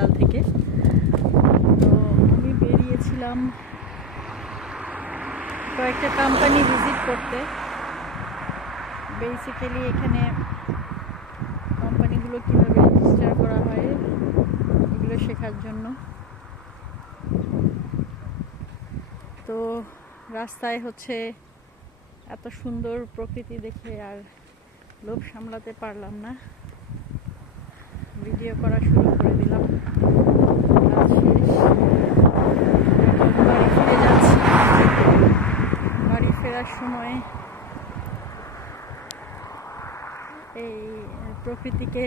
Portugal থেকে। তো আমি বেরিয়েছিলাম কয়েকটা কোম্পানি ভিজিট করতে। বেসিক্যালি এখানে কোম্পানিগুলো কীভাবে রেজিস্টার করা হয় এগুলো শেখার জন্য। তো রাস্তায় হচ্ছে এত সুন্দর প্রকৃতি দেখে আর লোভ সামলাতে পারলাম না, ভিডিও করা শুরু করে দিলাম। কাজ শেষ, বাড়ি ফিরে যাচ্ছি। বাড়ি ফেরার সময় এই প্রকৃতিকে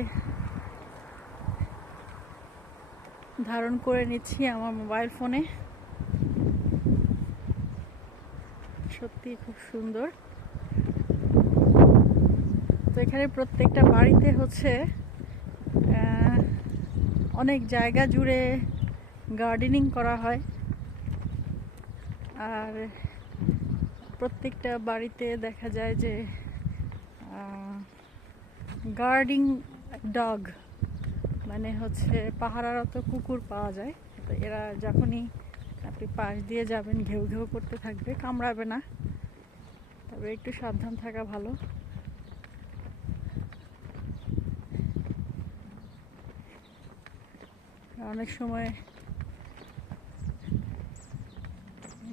ধারণ করে নিচ্ছি আমার মোবাইল ফোনে। সত্যি খুব সুন্দর। তো এখানে প্রত্যেকটা বাড়িতে হচ্ছে অনেক জায়গা জুড়ে গার্ডেনিং করা হয়, আর প্রত্যেকটা বাড়িতে দেখা যায় যে গার্ডিং ডগ, মানে হচ্ছে পাহারারত কুকুর পাওয়া যায়। তো এরা যখনই আপনি পাশ দিয়ে যাবেন ঘেউ ঘেউ করতে থাকবে, কামড়াবে না, তবে একটু সাবধান থাকা ভালো। অনেক সময়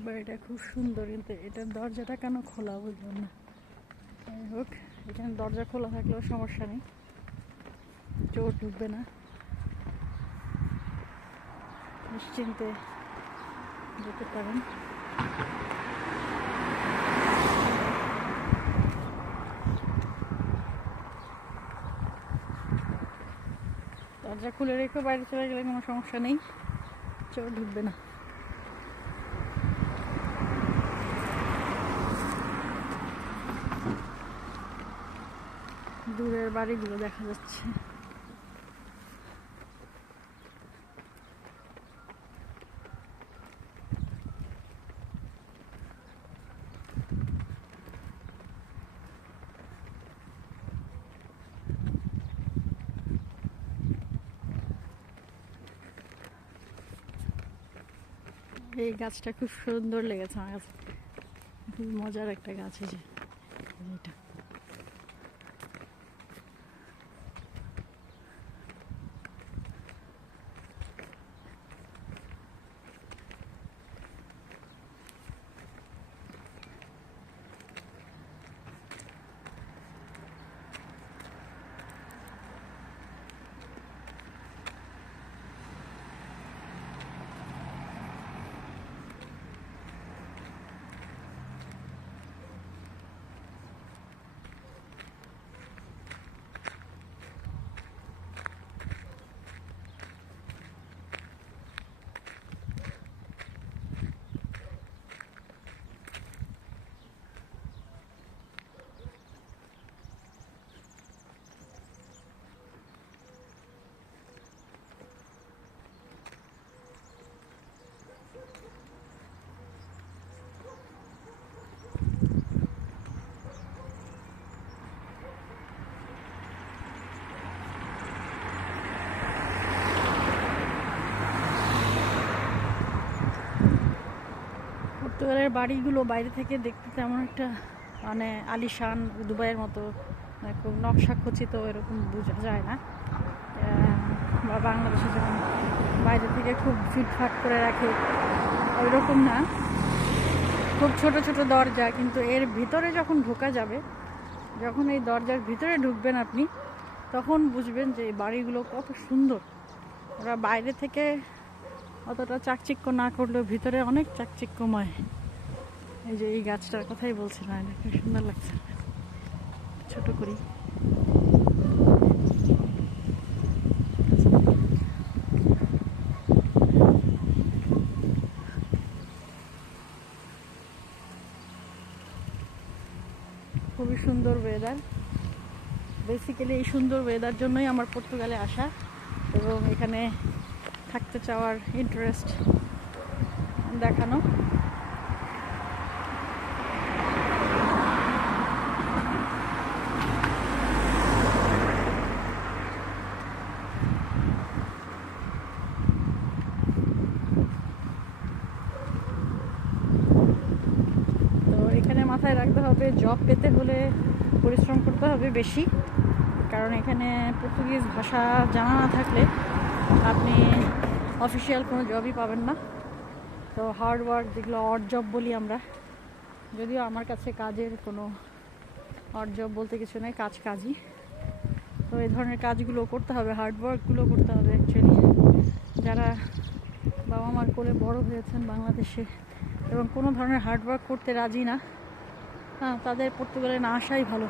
বাড়িটা খুব সুন্দর, কিন্তু এটার দরজাটা কেন খোলা বুঝলাম না। যাই হোক, এখানে দরজা খোলা থাকলেও সমস্যা নেই, চোর ঢুকবে না, নিশ্চিন্তে যেতে পারেন। দরজা খুলে রেখে বাইরে চলে গেলে কোনো সমস্যা নেই, চোর ঢুকবে না। দূরের বাড়িগুলো দেখা যাচ্ছে। এই গাছটা খুব সুন্দর লেগেছে আমার কাছে, খুব মজার একটা গাছ। এই যে এটা পর্তুগালের বাড়িগুলো বাইরে থেকে দেখতে তেমন একটা মানে আলিশান দুবাইয়ের মতো খুব নকশা খচিত এরকম বোঝা যায় না। বা বাংলাদেশে যেমন বাইরে থেকে খুব ফিটফাট করে রাখে ওই রকম না, খুব ছোট ছোট দরজা, কিন্তু এর ভিতরে যখন ঢোকা যাবে, যখন এই দরজার ভিতরে ঢুকবেন আপনি, তখন বুঝবেন যে এই বাড়িগুলো কত সুন্দর। ওরা বাইরে থেকে অতটা চাকচিক্য না করলেও ভিতরে অনেক চাকচিক্যময়। এই যে এই গাছটার কথাই বলছিলাম, এটা খুব সুন্দর লাগছে। ছোট করি খুবই সুন্দর ওয়েদার। বেসিক্যালি এই সুন্দর ওয়েদার জন্যই আমার পর্তুগালে আসা এবং এখানে থাকতে চাওয়ার ইন্টারেস্ট দেখানো। তবে জব পেতে হলে পরিশ্রম করতে হবে বেশি, কারণ এখানে পর্তুগিজ ভাষা জানা না থাকলে আপনি অফিসিয়াল কোনো জবই পাবেন না। তো হার্ড ওয়ার্ক, যেগুলো অড জব বলি আমরা, যদিও আমার কাছে কাজের কোনো অড জব বলতে কিছু নেই, কাজই। তো এই ধরনের কাজগুলো করতে হবে, হার্ড ওয়ার্কগুলো করতে হবে অ্যাকচুয়ালি। যারা বাবা মার কোলে বড় হয়েছেন বাংলাদেশে এবং কোনো ধরনের হার্ড ওয়ার্ক করতে রাজি না, তাদের পর্তুগালে না আসাই ভালো।